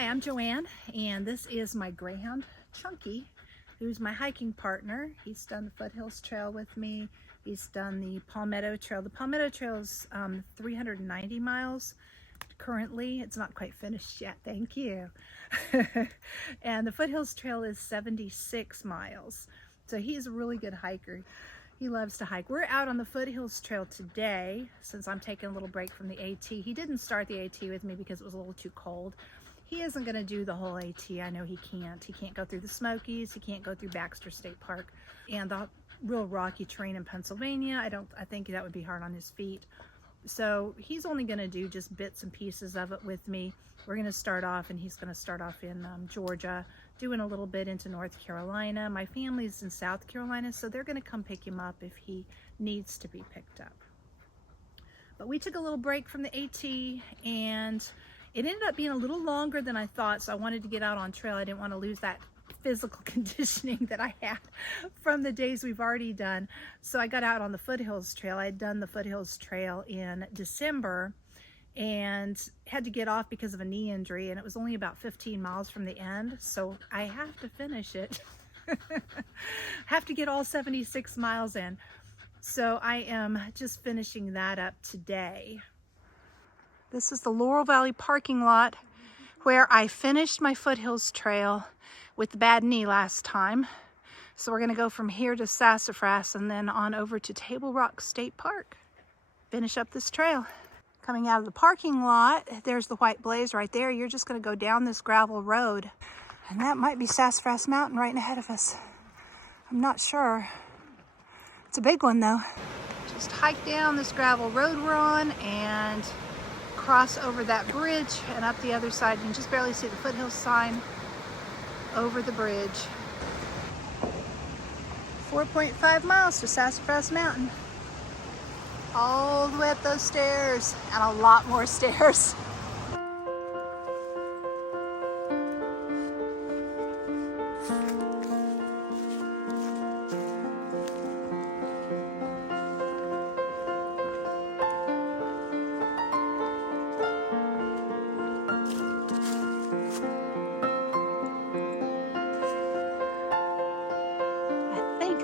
Hi, I'm Joanne, and this is my greyhound, Chunky, who's my hiking partner. He's done the Foothills Trail with me. He's done the Palmetto Trail. The Palmetto Trail is 390 miles currently. It's not quite finished yet, thank you. And the Foothills Trail is 76 miles. So he's a really good hiker. He loves to hike. We're out on the Foothills Trail today, since I'm taking a little break from the AT. He didn't start the AT with me because it was a little too cold. He isn't going to do the whole AT. I know he can't. He can't go through the Smokies. He can't go through Baxter State Park and the real rocky terrain in Pennsylvania. I think that would be hard on his feet. So he's only going to do just bits and pieces of it with me. We're going to start off, and he's going to start off in Georgia, doing a little bit into North Carolina. My family's in South Carolina, so they're going to come pick him up if he needs to be picked up. But we took a little break from the AT, and it ended up being a little longer than I thought, so I wanted to get out on trail. I didn't want to lose that physical conditioning that I had from the days we've already done. So I got out on the Foothills Trail. I had done the Foothills Trail in December and had to get off because of a knee injury, and it was only about 15 miles from the end, so I have to finish it. Have to get all 76 miles in. So I am just finishing that up today. This is the Laurel Valley parking lot where I finished my Foothills Trail with the bad knee last time. So we're going to go from here to Sassafras and then on over to Table Rock State Park. Finish up this trail. Coming out of the parking lot, there's the white blaze right there. You're just going to go down this gravel road. And that might be Sassafras Mountain right ahead of us. I'm not sure. It's a big one though. Just hike down this gravel road we're on and cross over that bridge and up the other side. You can just barely see the Foothills sign over the bridge. 4.5 miles to Sassafras Mountain. All the way up those stairs and a lot more stairs.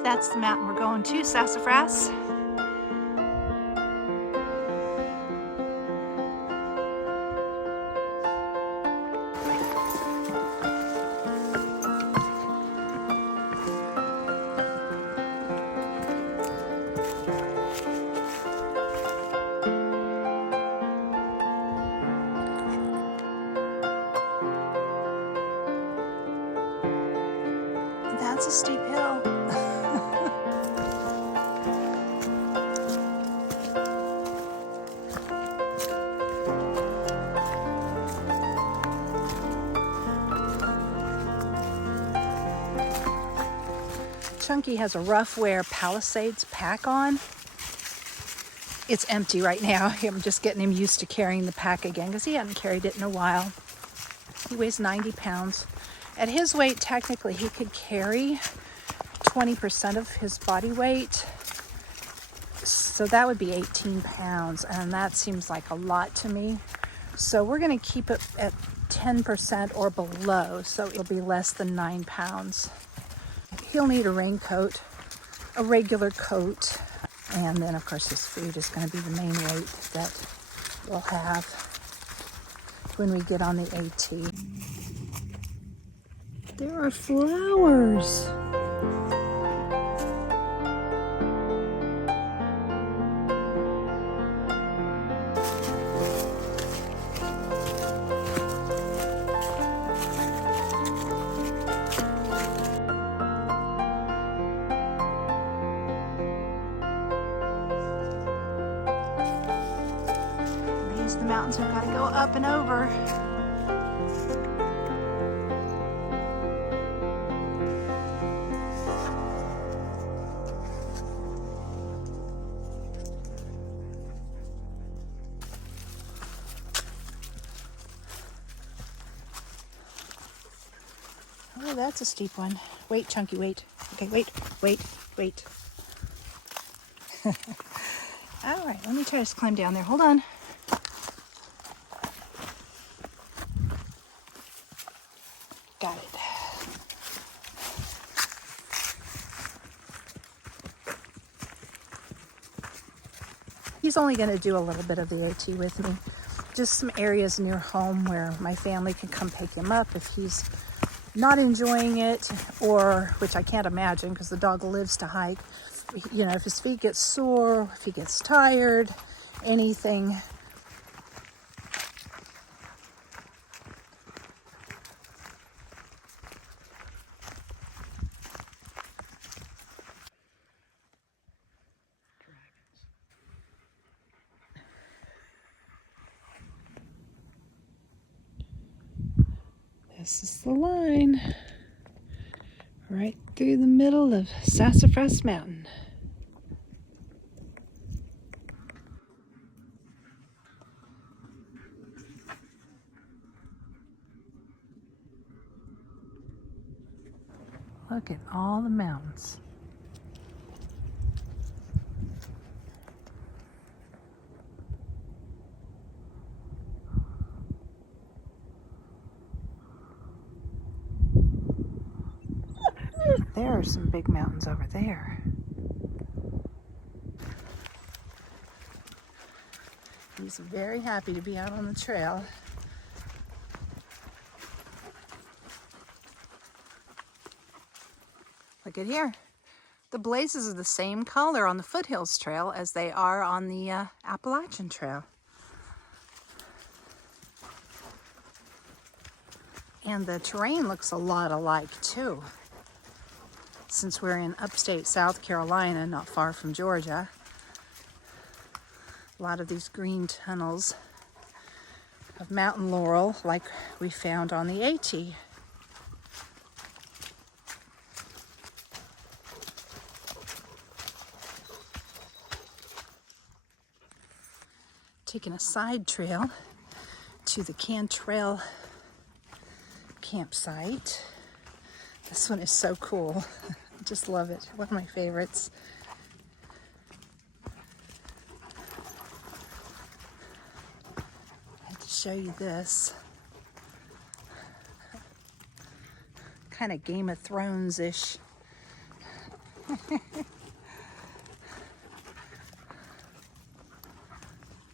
That's the mountain we're going to, Sassafras. That's a steep hill. Chunky has a Rough Wear Palisades pack on. It's empty right now. I'm just getting him used to carrying the pack again because he hadn't carried it in a while. He weighs 90 pounds. At his weight, technically, he could carry 20% of his body weight. So that would be 18 pounds, and that seems like a lot to me. So we're going to keep it at 10% or below, so it'll be less than 9 pounds. He'll need a raincoat, a regular coat, and then of course his food is going to be the main weight that we'll have when we get on the AT. There are flowers. The mountains have got to go up and over. Oh, that's a steep one. Wait, Chunky, wait. Okay, wait. All right, let me try to climb down there. Hold on. He's only going to do a little bit of the AT with me. Just some areas near home where my family can come pick him up if he's not enjoying it, or, which I can't imagine because the dog lives to hike. You know, if his feet get sore, if he gets tired, anything. This is the line right through the middle of Sassafras Mountain. Look at all the mountains. There are some big mountains over there. He's very happy to be out on the trail. Look at here. The blazes are the same color on the Foothills Trail as they are on the Appalachian Trail. And the terrain looks a lot alike too. Since we're in upstate South Carolina, not far from Georgia, a lot of these green tunnels of mountain laurel like we found on the AT. Taking a side trail to the Cantrell campsite. This one is so cool. I just love it. One of my favorites. I have to show you this. Kind of Game of Thrones-ish.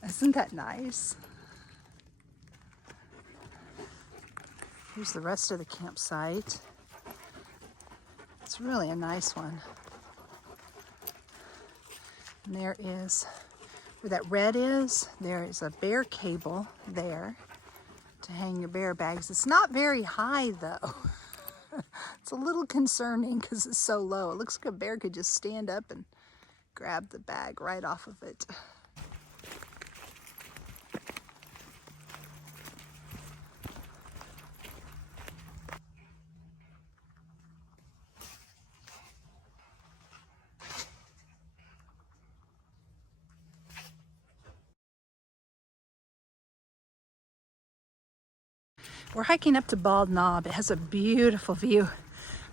Isn't that nice? Here's the rest of the campsite. It's really a nice one. And there is, where that red is, there is a bear cable there to hang your bear bags. It's not very high though. It's a little concerning because it's so low. It looks like a bear could just stand up and grab the bag right off of it. We're hiking up to Bald Knob. It has a beautiful view,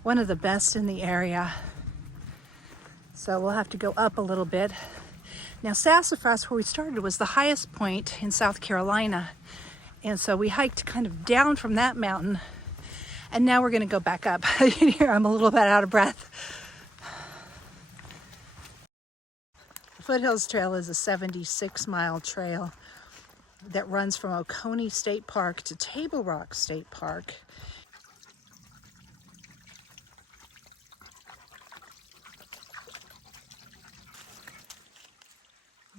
one of the best in the area. So we'll have to go up a little bit. Now Sassafras, where we started, was the highest point in South Carolina. And so we hiked kind of down from that mountain. And now we're gonna go back up. Here, I'm a little bit out of breath. The Foothills Trail is a 76-mile trail that runs from Oconee State Park to Table Rock State Park.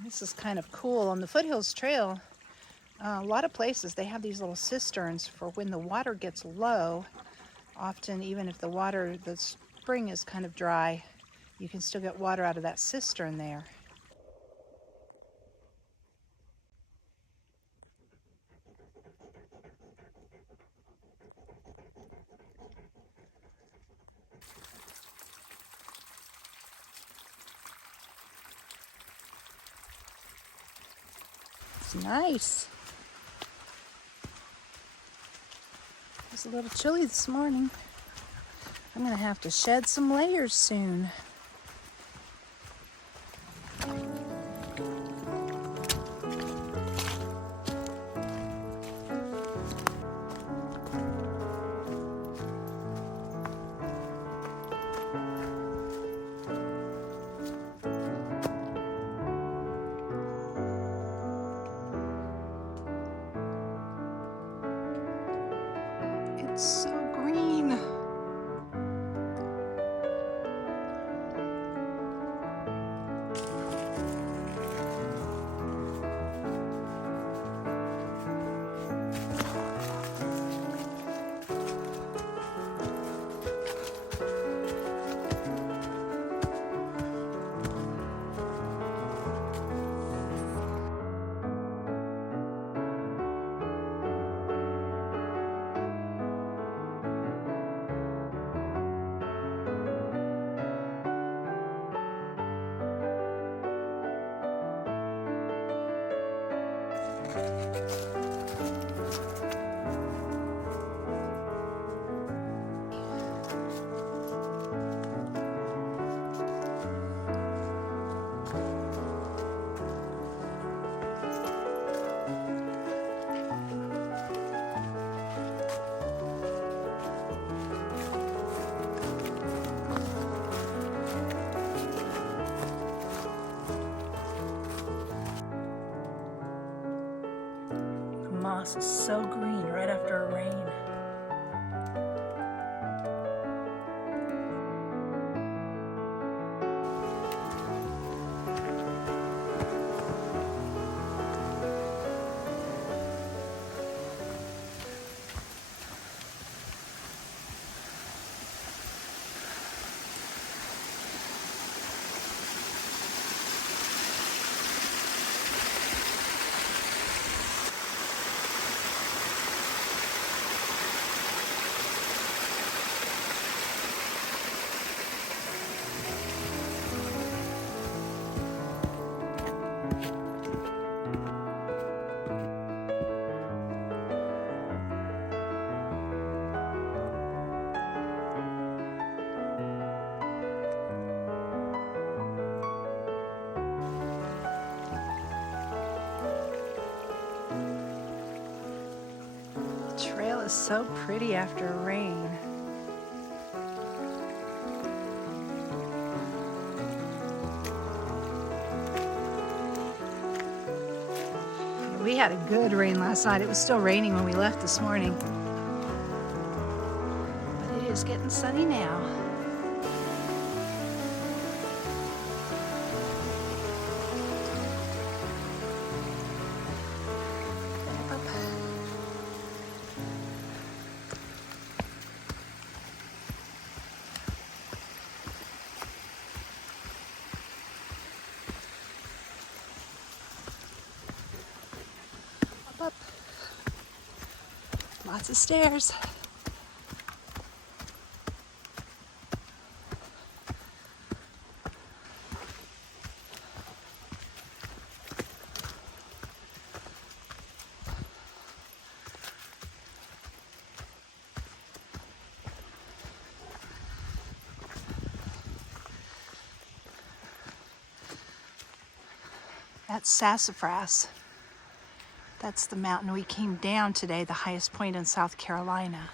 This is kind of cool. On the Foothills Trail, a lot of places they have these little cisterns for when the water gets low. Often, even if the spring is kind of dry, you can still get water out of that cistern there. It's nice. It's a little chilly this morning. I'm gonna have to shed some layers soon. It's so green. Moss is so green right after a rain. The trail is so pretty after a rain. We had a good rain last night. It was still raining when we left this morning. But it is getting sunny now. Up. Lots of stairs. That's Sassafras. That's the mountain we came down today, the highest point in South Carolina.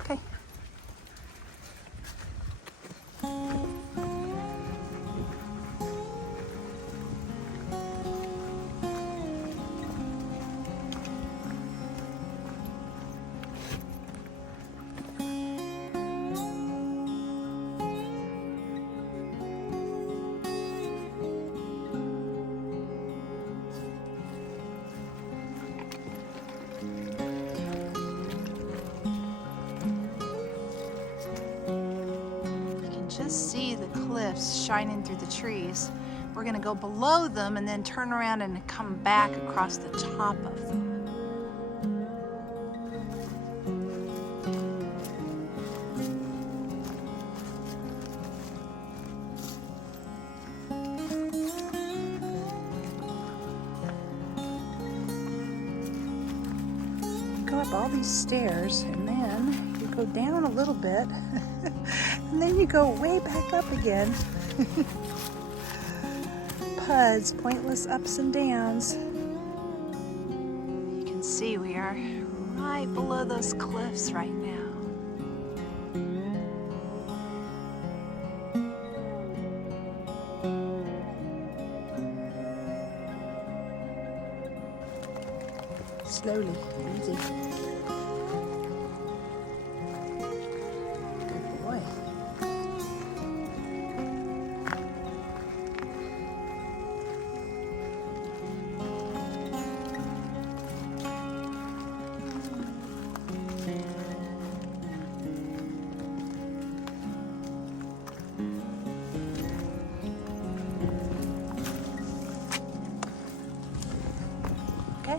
Okay. Just see the cliffs shining through the trees. We're gonna go below them and then turn around and come back across the top of them. Go up all these stairs and then you go down a little bit and then you go way back up again. Puds, pointless ups and downs. You can see we are right below those cliffs right now. slowly, easy. Good boy. Okay.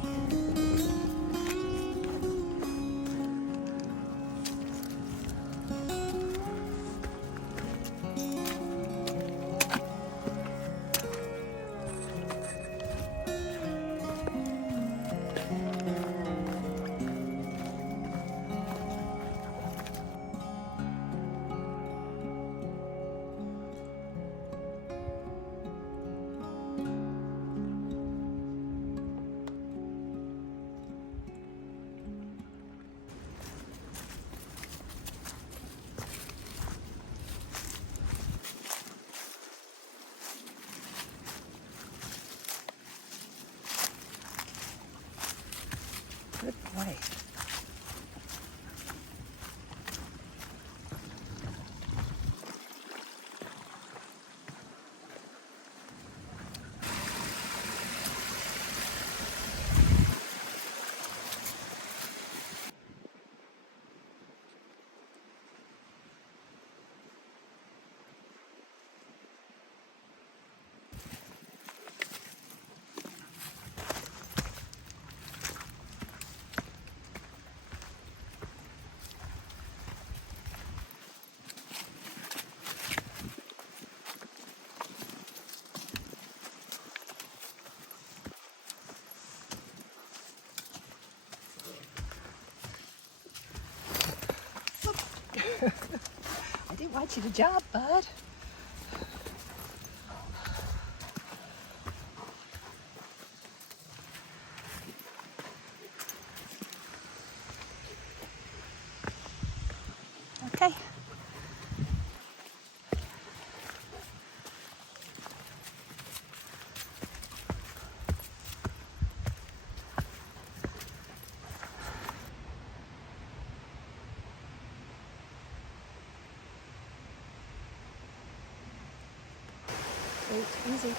Good boy. I didn't want you to jump, bud. Okay. Wait, easy.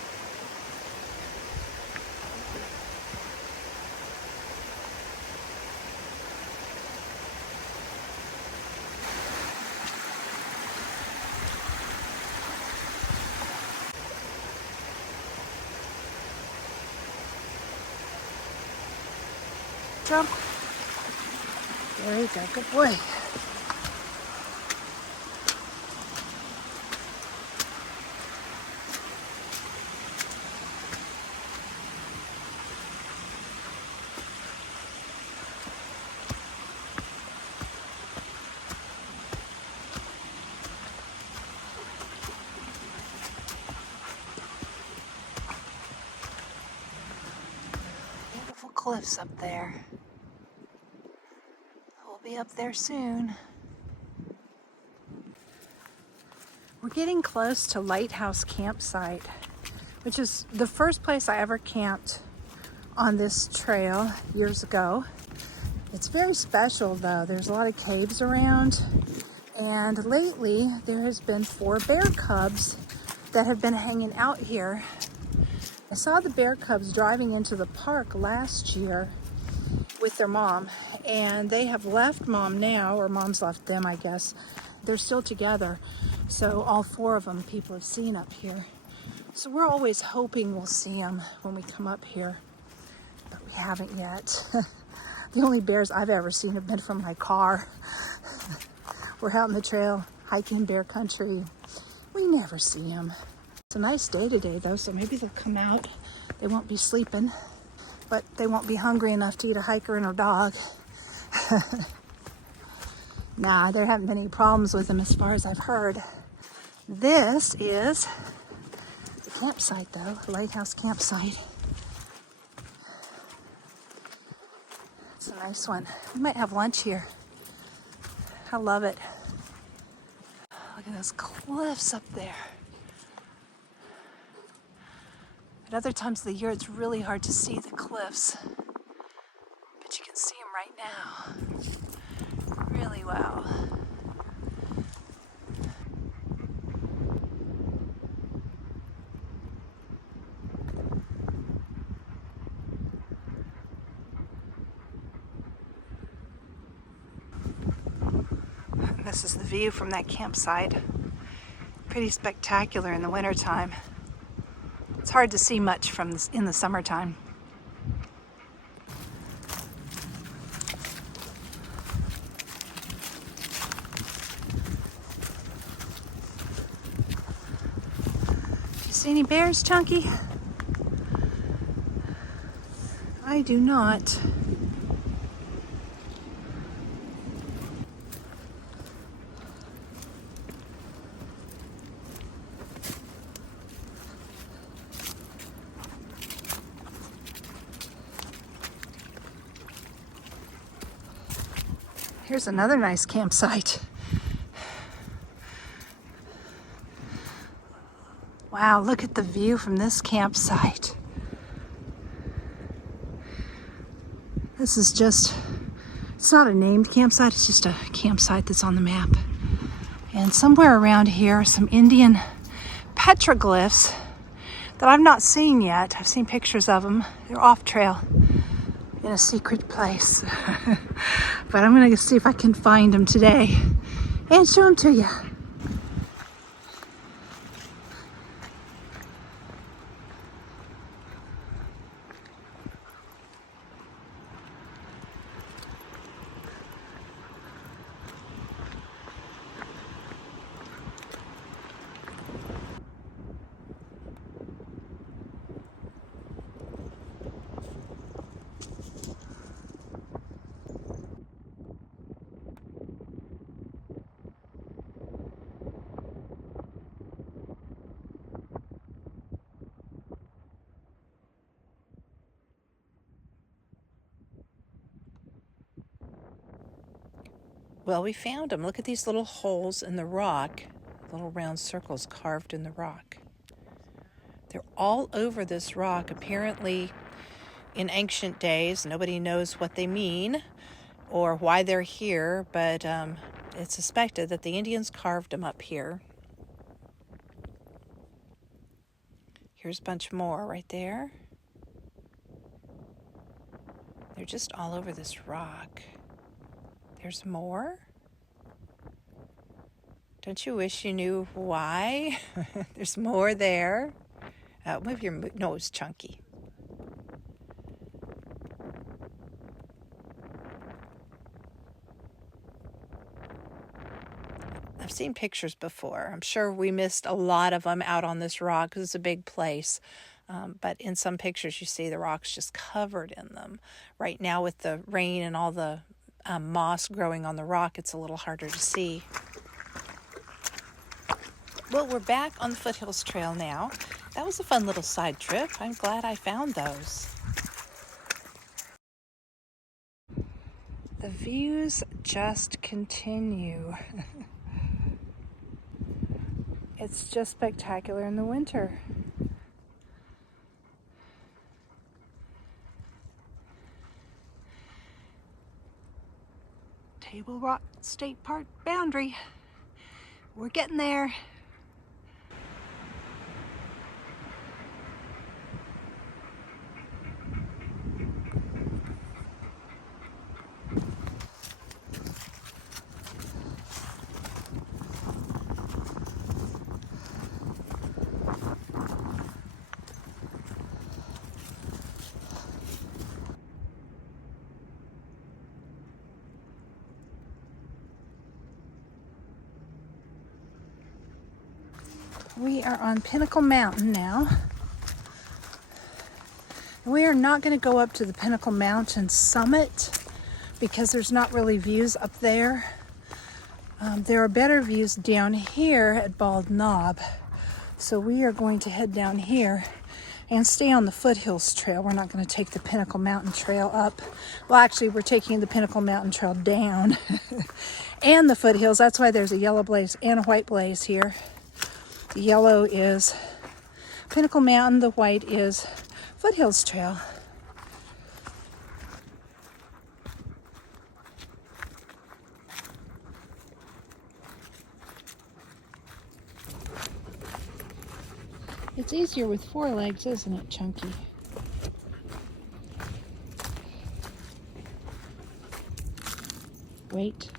Jump. There you go. Good boy. Beautiful cliffs up there. We'll be up there soon. We're getting close to Lighthouse campsite, which is the first place I ever camped on this trail years ago. It's very special though. There's a lot of caves around, and lately there has been 4 bear cubs that have been hanging out here. I saw the bear cubs driving into the park last year with their mom, and they have left mom now, or mom's left them, I guess. They're still together, so all 4 of them people have seen up here. So we're always hoping we'll see them when we come up here, but we haven't yet. The only bears I've ever seen have been from my car. We're out in the trail hiking bear country. We never see them. It's a nice day today though, so maybe they'll come out. They won't be sleeping, but they won't be hungry enough to eat a hiker and a dog. Nah, there haven't been any problems with them as far as I've heard. This is the campsite though, Lighthouse campsite. It's a nice one. We might have lunch here. I love it. Look at those cliffs up there. At other times of the year, it's really hard to see the cliffs, but you right now. Really well. This is the view from that campsite. Pretty spectacular in the wintertime. It's hard to see much from this in the summertime. Do you see any bears, Chunky? I do not. Here's another nice campsite. Wow, look at the view from this campsite. This is just, it's not a named campsite, it's just a campsite that's on the map. And somewhere around here are some Indian petroglyphs that I've not seen yet. I've seen pictures of them. They're off trail in a secret place. But I'm gonna see if I can find them today and show them to you. Well, we found them. Look at these little holes in the rock, little round circles carved in the rock. They're all over this rock. Apparently, in ancient days, nobody knows what they mean or why they're here, but it's suspected that the Indians carved them up here. Here's a bunch more right there. They're just all over this rock. There's more. Don't you wish you knew why? There's more there. Move your nose, Chunky. I've seen pictures before. I'm sure we missed a lot of them out on this rock because it's a big place. But in some pictures you see the rocks just covered in them. Right now with the rain and all the moss growing on the rock, it's a little harder to see. Well, we're back on the Foothills Trail now. That was a fun little side trip. I'm glad I found those. The views just continue. It's just spectacular in the winter. Table Rock State Park boundary. We're getting there. We are on Pinnacle Mountain now. We are not going to go up to the Pinnacle Mountain summit because there's not really views up there. There are better views down here at Bald Knob. So we are going to head down here and stay on the Foothills Trail. We're not going to take the Pinnacle Mountain Trail up. Well, actually, we're taking the Pinnacle Mountain Trail down and the foothills. That's why there's a yellow blaze and a white blaze here. The yellow is Pinnacle Mountain, the white is Foothills Trail. It's easier with 4 legs, isn't it, Chunky? Wait,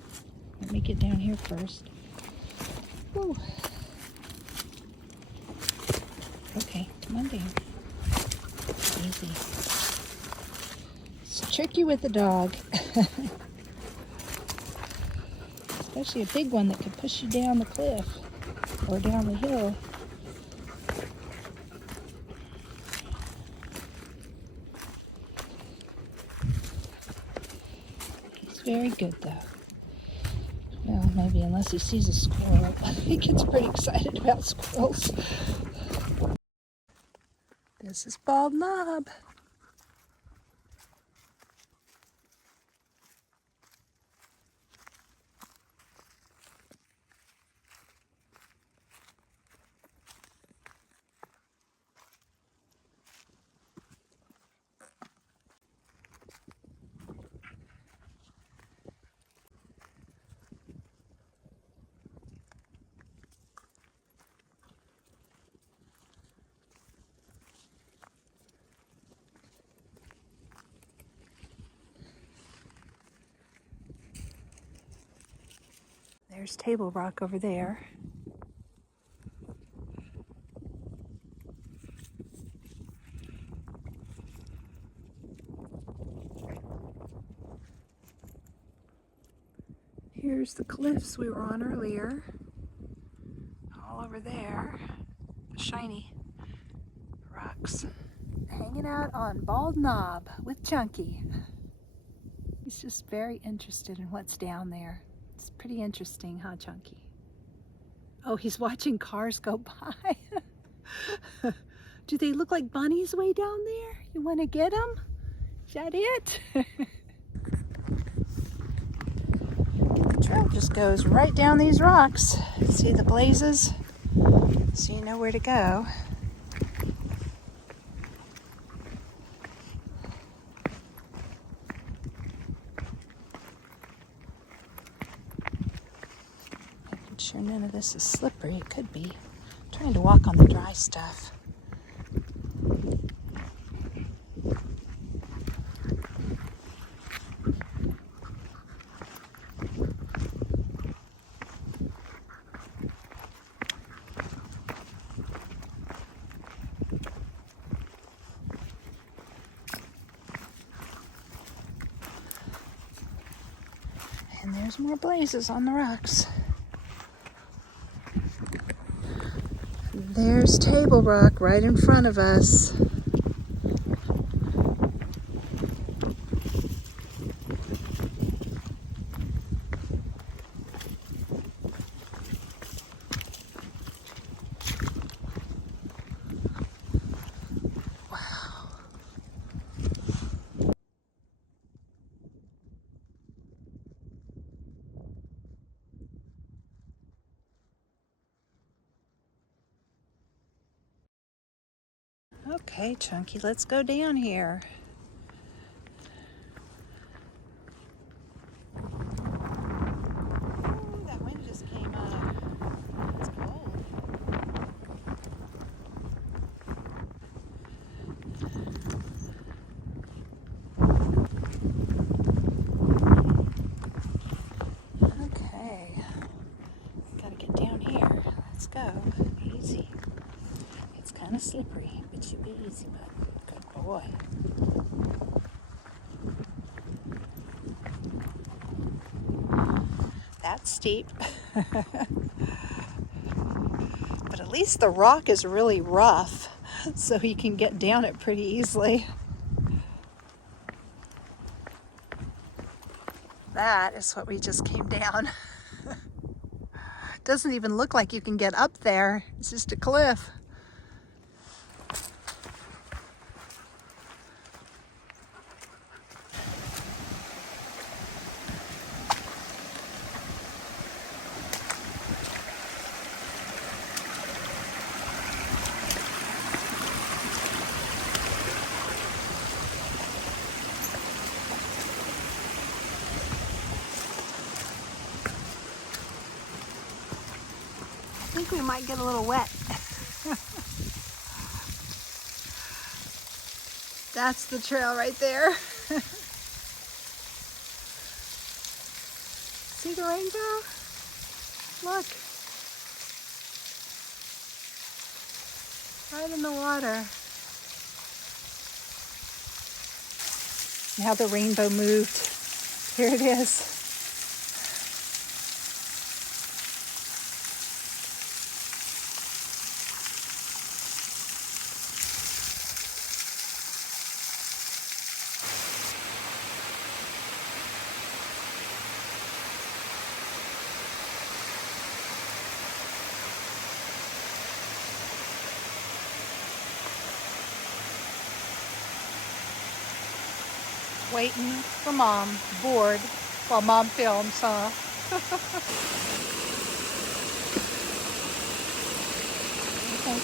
let me get down here first. Woo. Okay, come on down. Easy. It's tricky with the dog. Especially a big one that could push you down the cliff or down the hill. He's very good though. Well, maybe unless he sees a squirrel. He gets pretty excited about squirrels. This is Bald Knob. There's Table Rock over there. Here's the cliffs we were on earlier. All over there. The shiny rocks. Hanging out on Bald Knob with Chunky. He's just very interested in what's down there. It's pretty interesting, huh, Chunky? Oh, he's watching cars go by. Do they look like bunnies way down there? You want to get them? Is that it? The trail just goes right down these rocks. See the blazes? So you know where to go. Making sure none of this is slippery. It could be. I'm trying to walk on the dry stuff. And there's more blazes on the rocks. There's Table Rock right in front of us. Okay, Chunky, let's go down here. Ooh, that wind just came up. It's cold. Okay, gotta get down here. Let's go. Easy. It's kind of slippery. It should be easy, but good boy. That's steep. But at least the rock is really rough, so you can get down it pretty easily. That is what we just came down. Doesn't even look like you can get up there. It's just a cliff. I think we might get a little wet. That's the trail right there. See the rainbow? Look. Right in the water. Now the rainbow moved. Here it is. Waiting for Mom, bored, while Mom films, huh? Okay.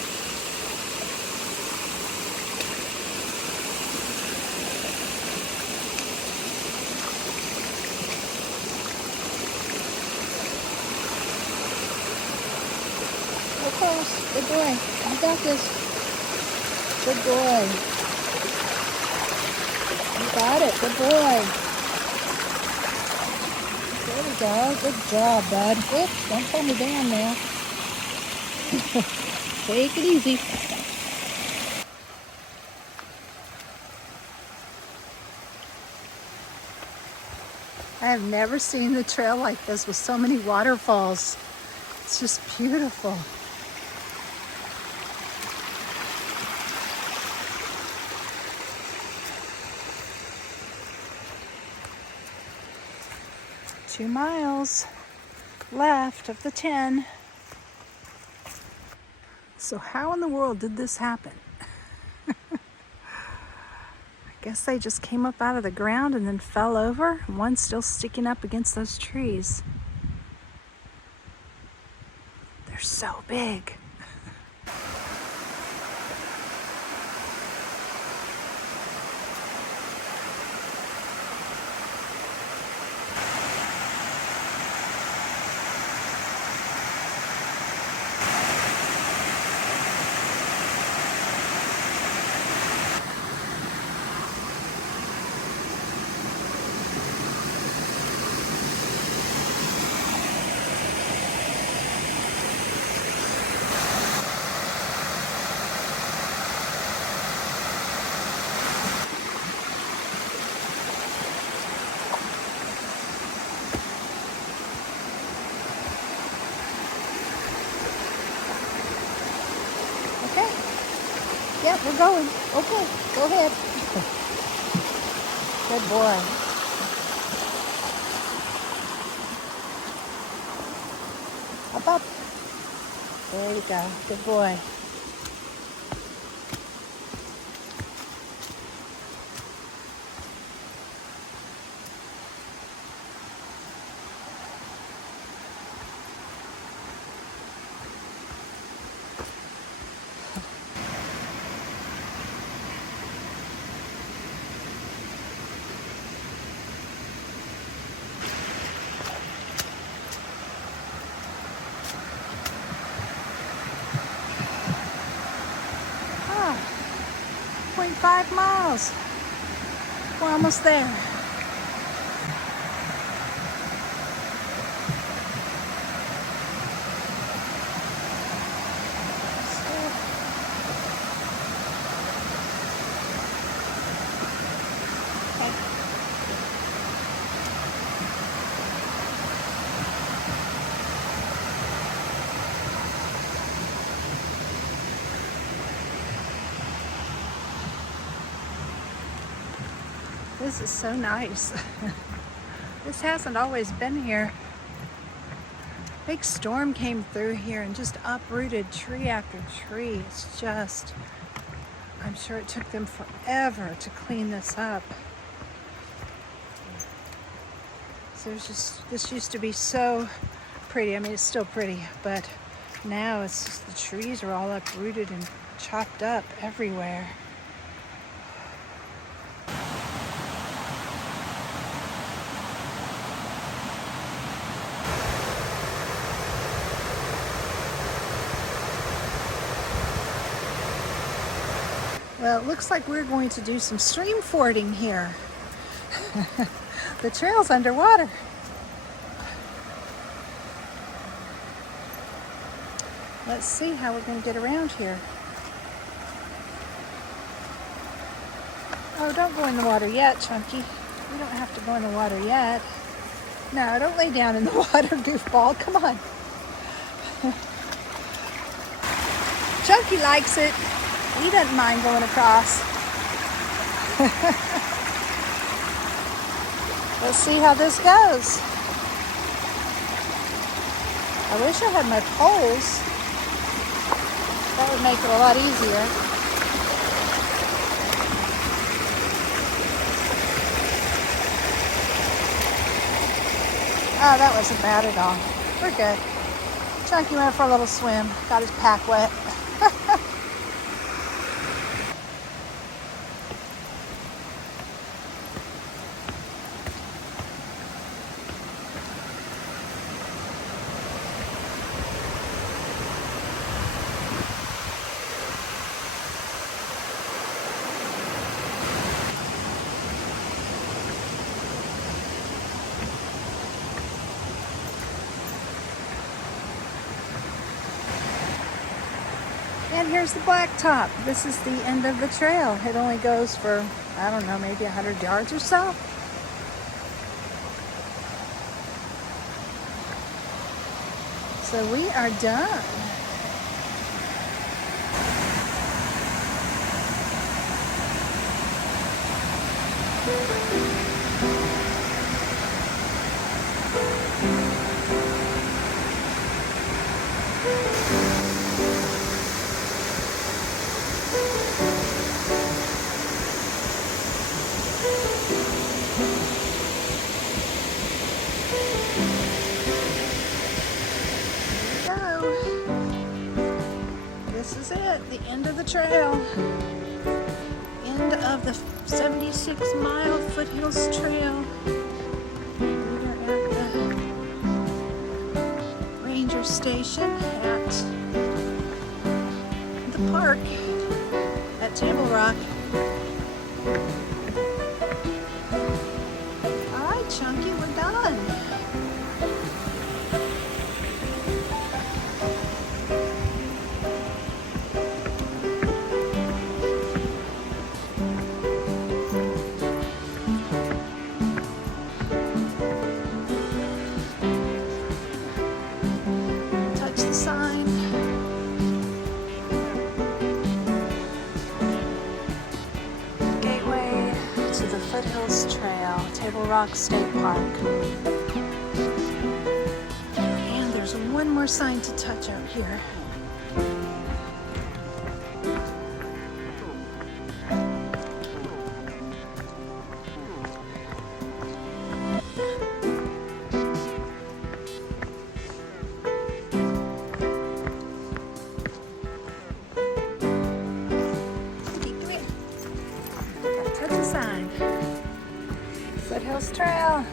Of course, good boy. You got this. Good boy. You got it. Good boy. There we go. Good job, bud. Whoops, don't pull me down now. Take it easy. I have never seen the trail like this with so many waterfalls. It's just beautiful. Two miles left of the 10. So how in the world did this happen? I guess they just came up out of the ground and then fell over. One's still sticking up against those trees. They're so big. Yeah, we're going. Okay, go ahead. Good boy. Up, up. There you go. Good boy. Ah, 0.5 miles. We're almost there. This is so nice. This hasn't always been here. Big storm came through here and just uprooted tree after tree. It's just, I'm sure it took them forever to clean this up. So this used to be so pretty. I mean, it's still pretty, but now it's just the trees are all uprooted and chopped up everywhere. Well, it looks like we're going to do some stream fording here. The trail's underwater. Let's see how we're going to get around here. Oh, don't go in the water yet, Chunky. You don't have to go in the water yet. No, don't lay down in the water, goofball. Come on. Chunky likes it. He doesn't mind going across. Let's see how this goes. I wish I had my poles. That would make it a lot easier. Oh, that wasn't bad at all. We're good. Chunky went for a little swim. Got his pack wet. And here's the blacktop. This is the end of the trail. It only goes for, I don't know, maybe 100 yards or so. So we are done. This is it, the end of the trail. End of the 76-mile Foothills Trail. We are at the ranger station at the park at Table Rock. All right, Chunky, we're done. Sign. Gateway to the Foothills Trail, Table Rock State Park. And there's one more sign to touch out here. Sign. Foothills Trail.